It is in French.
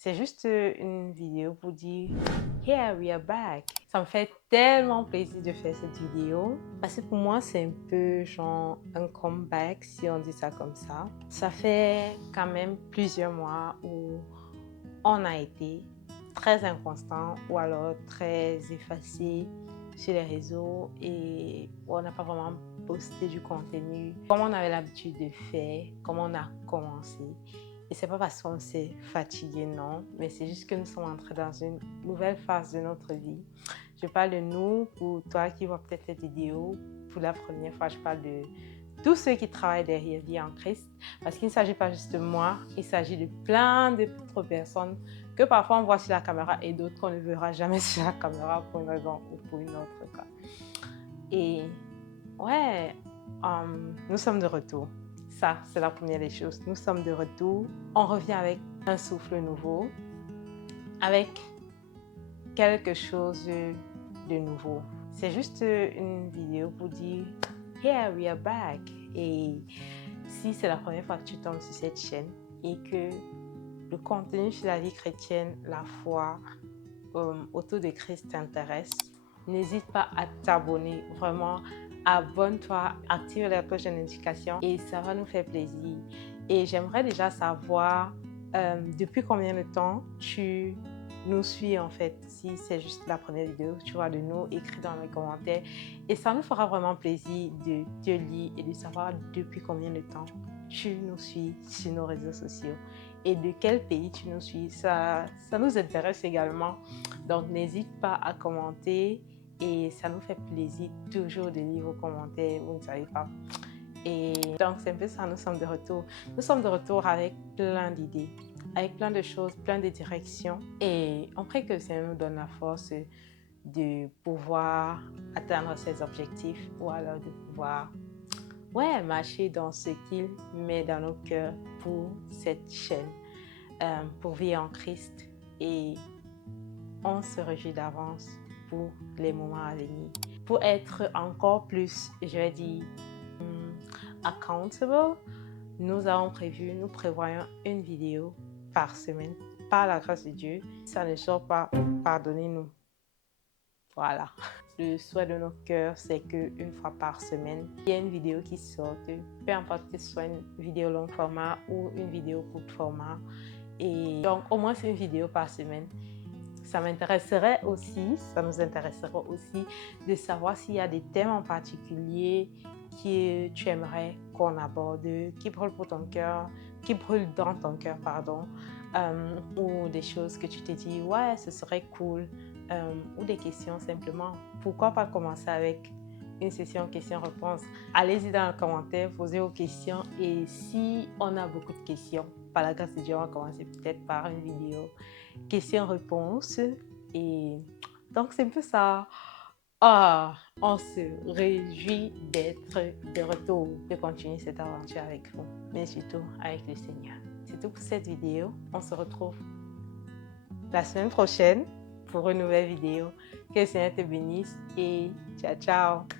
C'est juste une vidéo pour dire Here we are back. Ça me fait tellement plaisir de faire cette vidéo parce que pour moi c'est un peu genre un comeback si on dit ça comme ça. Ça fait quand même plusieurs mois où on a été très inconstant ou alors très effacé sur les réseaux et on n'a pas vraiment posté du contenu comme on avait l'habitude de faire, comme on a commencé. Et c'est pas parce qu'on s'est fatigué, non, mais c'est juste que nous sommes entrés dans une nouvelle phase de notre vie. Je parle de nous, pour toi qui vois peut-être cette vidéo pour la première fois, je parle de tous ceux qui travaillent derrière Vie en Christ, parce qu'il ne s'agit pas juste de moi, il s'agit de plein d'autres personnes que parfois on voit sur la caméra et d'autres qu'on ne verra jamais sur la caméra pour une raison ou pour une autre, quoi. Et ouais, nous sommes de retour. Ça, c'est la première des choses. Nous sommes de retour. On revient avec un souffle nouveau, avec quelque chose de nouveau. C'est juste une vidéo pour dire Here we are back. Et si c'est la première fois que tu tombes sur cette chaîne et que le contenu sur la vie chrétienne, la foi, autour de Christ t'intéresse, n'hésite pas à t'abonner. Vraiment, abonne-toi, active la cloche de notification et ça va nous faire plaisir. Et j'aimerais déjà savoir depuis combien de temps tu nous suis en fait. Si c'est juste la première vidéo que tu vois de nous, écris dans les commentaires. Et ça nous fera vraiment plaisir de te lire et de savoir depuis combien de temps tu nous suis sur nos réseaux sociaux et de quel pays tu nous suis. Ça nous intéresse également. Donc, n'hésite pas à commenter et ça nous fait plaisir toujours de lire vos commentaires, vous ne savez pas. Et donc, c'est un peu ça, nous sommes de retour. Nous sommes de retour avec plein d'idées, avec plein de choses, plein de directions. Et on prie que le Seigneur nous donne la force de pouvoir atteindre ses objectifs ou alors de pouvoir marcher dans ce qu'il met dans nos cœurs pour cette chaîne, pour vivre en Christ. Et on se réjouit d'avance pour les moments à venir. Pour être encore plus, je vais dire, accountable, nous prévoyons une vidéo par semaine. Par la grâce de Dieu, ça ne sort pas, pardonnez-nous. Voilà. Le souhait de nos cœurs, c'est qu'une fois par semaine, il y a une vidéo qui sorte, peu importe que ce soit une vidéo long format ou une vidéo court format. Et donc, au moins, c'est une vidéo par semaine. Ça m'intéresserait aussi, ça nous intéresserait aussi de savoir s'il y a des thèmes en particulier que tu aimerais qu'on aborde, qui brûlent pour ton cœur, qui brûlent dans ton cœur, pardon, ou des choses que tu te dis, ouais, ce serait cool, ou des questions simplement. Pourquoi pas commencer avec une session questions-réponses? Allez-y dans les commentaires, posez vos questions et si on a beaucoup de questions, par la grâce de Dieu, on va commencer peut-être par une vidéo questions-réponses. Et donc, c'est un peu ça. On se réjouit d'être de retour, de continuer cette aventure avec vous, mais surtout avec le Seigneur. C'est tout pour cette vidéo. On se retrouve la semaine prochaine pour une nouvelle vidéo. Que le Seigneur te bénisse et ciao, ciao!